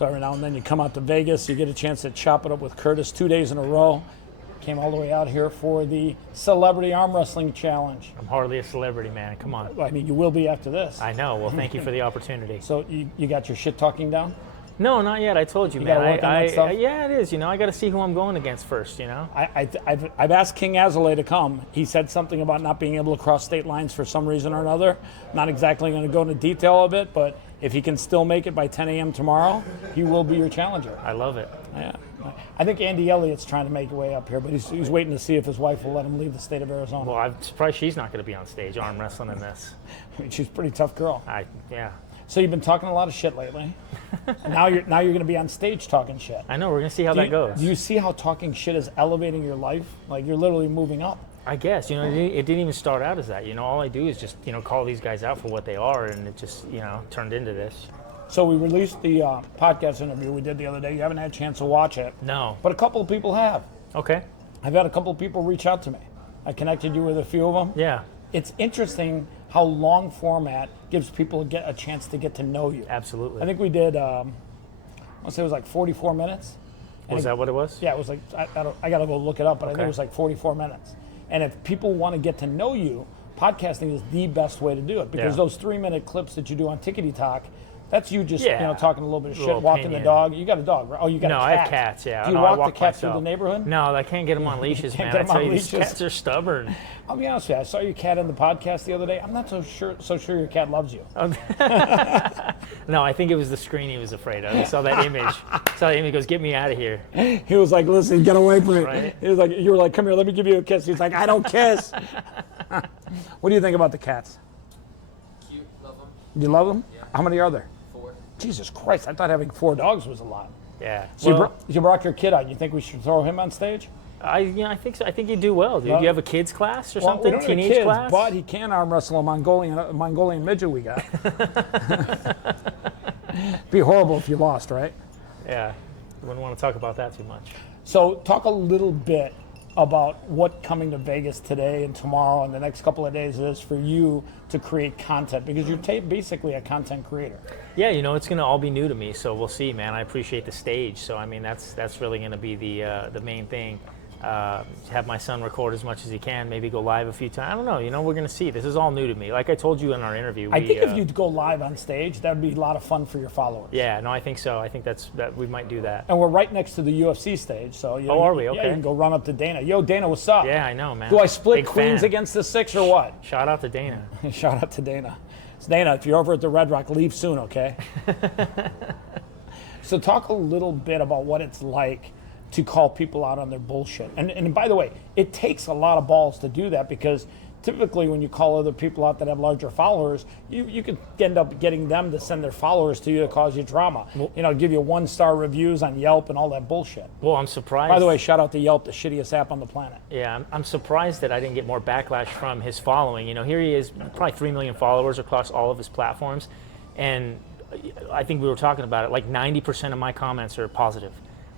So every now and then you come out to Vegas, you get a chance to chop it up with Curtis 2 days in a row. Came all the way out here for the Celebrity Arm Wrestling Challenge. I'm hardly a celebrity, man. Come on. I mean, you will be after this. I know. Well, thank you for the opportunity. So you got your shit talking down? No, not yet. I told you, You man. gotta work on that stuff? Yeah, it is. I got to see who I'm going against first. I've asked King Azalea to come. He said something about not being able to cross state lines for some reason or another. Not exactly going to go into detail of it, but if he can still make it by 10 a.m. tomorrow, he will be your challenger. I love it. Yeah. I think Andy Elliott's trying to make his way up here, but he's waiting to see if his wife will let him leave the state of Arizona. Well, I'm surprised she's not going to be on stage arm wrestling in this. I mean, she's a pretty tough girl. Yeah. So you've been talking a lot of shit lately. Now you're going to be on stage talking shit. I know. We're going to see how that goes. Do you see how talking shit is elevating your life? Like you're literally moving up. I guess. It didn't even start out as that. All I do is just call these guys out for what they are, and it just turned into this. So we released the podcast interview we did the other day. You haven't had a chance to watch it. No. But a couple of people have. Okay. I've had a couple of people reach out to me. I connected you with a few of them. Yeah. It's interesting how long format gives people a chance to get to know you. Absolutely. I think we did, I want to say it was like 44 minutes. Was that what it was? Yeah, it was like, I got to go look it up, but I think Okay. it was like 44 minutes. And if people want to get to know you, podcasting is the best way to do it because those 3-minute clips that you do on Tickety Talk, that's you just talking a little bit of shit, walking the dog. You got a dog, right? Oh, you got a cat. No, I have cats, yeah. Do you walk the cats through the neighborhood? No, I can't get them on leashes, man. Get them on leashes? These cats are stubborn. I'll be honest with you. I saw your cat in the podcast the other day. I'm not so sure your cat loves you. No, I think it was the screen he was afraid of. He saw that image. He goes, "Get me out of here." He was like, "Listen, get away from me." Right? He was like, "You were like, come here, let me give you a kiss." He's like, "I don't kiss." What do you think about the cats? Cute, love them. You love them? Yeah. How many are there? 4. Jesus Christ, I thought having 4 dogs was a lot. Yeah. So you brought your kid out. You think we should throw him on stage? I think so. I think he'd do well, dude. Well, you have a kids class or Well, something? we don't Teenage have kids, class? but he can arm wrestle a Mongolian midget we got. Be horrible if you lost, right? Yeah. Wouldn't want to talk about that too much. So talk a little bit about what coming to Vegas today and tomorrow and the next couple of days is for you to create content, because you're basically a content creator. Yeah, it's going to all be new to me, so we'll see, man. I appreciate the stage, so I mean that's really going to be the main thing. Have my son record as much as he can, maybe go live a few times. I don't know, we're going to see. This is all new to me. Like I told you in our interview. I think if you'd go live on stage, that would be a lot of fun for your followers. Yeah, no, I think so. I think that we might do that. And we're right next to the UFC stage, so are we? Yeah, Okay. you can go run up to Dana. Yo, Dana, what's up? Yeah, I know, man. Do I split Big queens fan. against the 6 or what? Shout out to Dana. Shout out to Dana. So Dana, if you're over at the Red Rock, leave soon, okay? So talk a little bit about what it's like to call people out on their bullshit. And by the way, it takes a lot of balls to do that, because typically when you call other people out that have larger followers, you can end up getting them to send their followers to you to cause you drama. Give you 1-star reviews on Yelp and all that bullshit. Well, I'm surprised. By the way, shout out to Yelp, the shittiest app on the planet. Yeah, I'm surprised that I didn't get more backlash from his following. Here he is, probably 3 million followers across all of his platforms. And I think we were talking about it, like 90% of my comments are positive,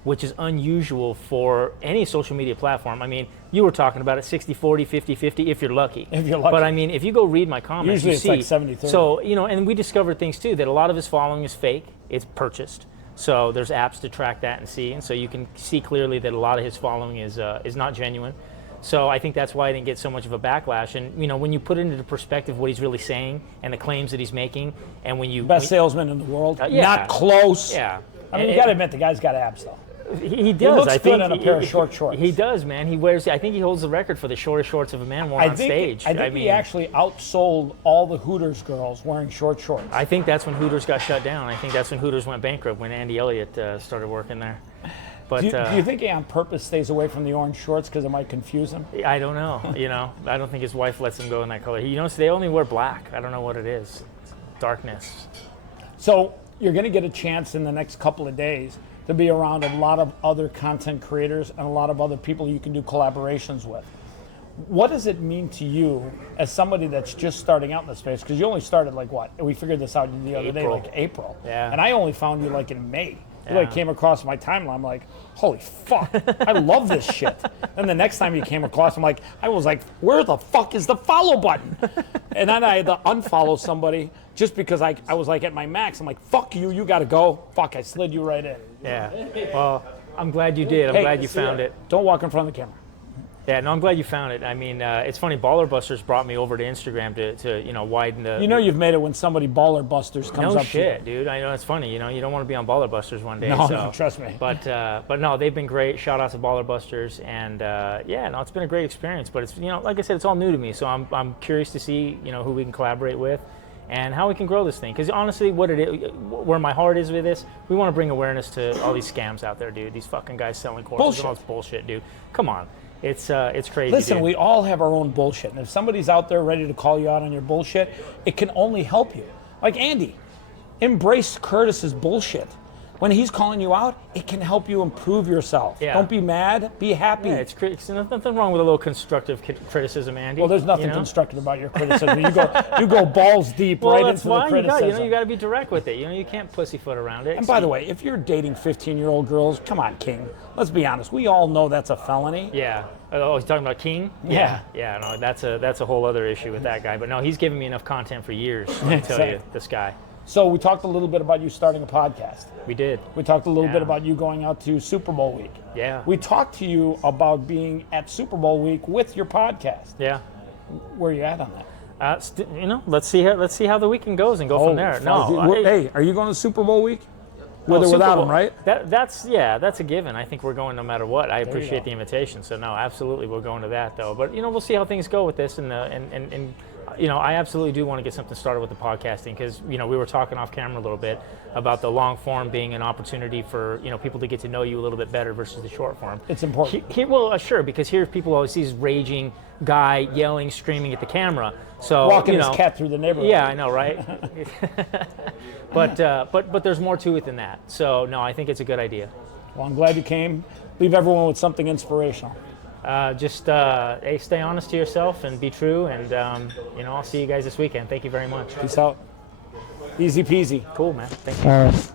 which is unusual for any social media platform. I mean, you were talking about it, 60-40, 50-50, if you're lucky. If you're lucky. But I mean, if you go read my comments, usually you it's see, like 70-30. So, and we discovered things too, that a lot of his following is fake, it's purchased. So there's apps to track that and see, and so you can see clearly that a lot of his following is not genuine. So I think that's why I didn't get so much of a backlash. And when you put it into perspective what he's really saying and the claims that he's making, and best salesman in the world, yeah. Not close. Yeah. I mean, you got to admit, the guy's got abs, though. He does. He looks I good think in a pair of short shorts. He does, man. He wears. I think he holds the record for the shortest shorts of a man worn on stage. I think he actually outsold all the Hooters girls wearing short shorts. I think that's when Hooters got shut down. I think that's when Hooters went bankrupt, when Andy Elliott started working there. But do you think he on purpose stays away from the orange shorts because it might confuse him? I don't know. I don't think his wife lets him go in that color. They only wear black. I don't know what it is. Darkness. So you're going to get a chance in the next couple of days to be around a lot of other content creators and a lot of other people you can do collaborations with. What does it mean to you as somebody that's just starting out in the space? Because you only started like what? We figured this out the other day, like April. Yeah. And I only found you like in May. You like came across my timeline. I'm like, holy fuck, I love this shit. And the next time you came across, I was like, where the fuck is the follow button? And then I had to unfollow somebody just because I was like at my max. I'm like, fuck you, you got to go. Fuck, I slid you right in. Yeah. Well, I'm glad you did. I'm glad you found it. Don't walk in front of the camera. Yeah, no, I'm glad you found it. I mean, it's funny. Baller Busters brought me over to Instagram to widen the. You know, you've made it when somebody Baller Busters comes up. No shit, dude. I know it's funny. You know, you don't want to be on Baller Busters one day. No, trust me. But no, they've been great. Shout out to Baller Busters, and yeah, no, it's been a great experience. But it's like I said, it's all new to me. So I'm curious to see who we can collaborate with, and how we can grow this thing. Because honestly, where my heart is with this, we want to bring awareness to all these scams out there, dude. These fucking guys selling courses and all this bullshit, dude. Come on. It's crazy. Listen, dude. we all have our own bullshit. And if somebody's out there ready to call you out on your bullshit, it can only help you. Like Andy, embrace Curtis's bullshit. When he's calling you out, it can help you improve yourself. Yeah. Don't be mad, be happy. Yeah, it's nothing wrong with a little constructive criticism, Andy. Well, there's nothing constructive about your criticism. You go balls deep right into the criticism. You got to be direct with it. You can't pussyfoot around it. And by the way, if you're dating 15-year-old girls, come on, King. Let's be honest. We all know that's a felony. Yeah. Oh, he's talking about King? Yeah. Yeah. No, that's a whole other issue with that guy. But no, he's given me enough content for years. Let me tell you, this guy. So we talked a little bit about you starting a podcast. We did. We talked a little bit about you going out to Super Bowl week. Yeah. We talked to you about being at Super Bowl week with your podcast. Yeah. Where are you at on that? Let's see how the weekend goes and go from there. Hey, are you going to Super Bowl week? With or without him, right? That's a given. I think we're going no matter what. I appreciate the invitation. So no, absolutely, we're going to that though. But we'll see how things go with this, and I absolutely do want to get something started with the podcasting, because we were talking off camera a little bit about the long form being an opportunity for people to get to know you a little bit better versus the short form. It's important. Sure, because here people always see this raging guy yelling, screaming at the camera. So walking his cat through the neighborhood. Yeah, I know, right? But there's more to it than that. So no, I think it's a good idea. Well, I'm glad you came. Leave everyone with something inspirational. Stay honest to yourself and be true, and I'll see you guys this weekend. Thank you very much. Peace out. Easy peasy. Cool, man. Thank you. All right.